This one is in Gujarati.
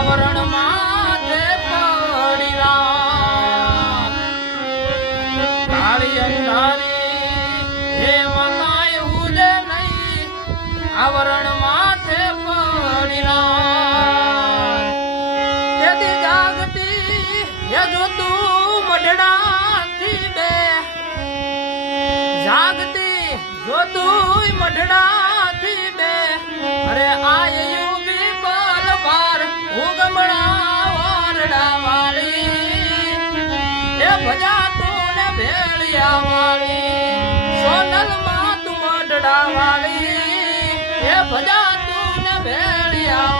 આવરણ માથે પડીલા કાળી અંધારી હે મકાય ઉજે નહીં આવરણ માથે પડીલા તેથી જાગતી હે જો તું મઢડાથી બે જાગતી જો તું મઢડાથી બે અરે આયુ વિપલ વાર ઉગમણા વારડા વાળી એ ભજા તું ને ભેળિયા વાળી સોનલ માં તું મઢડા વાળી એ ભજા તું ને ભેળિયા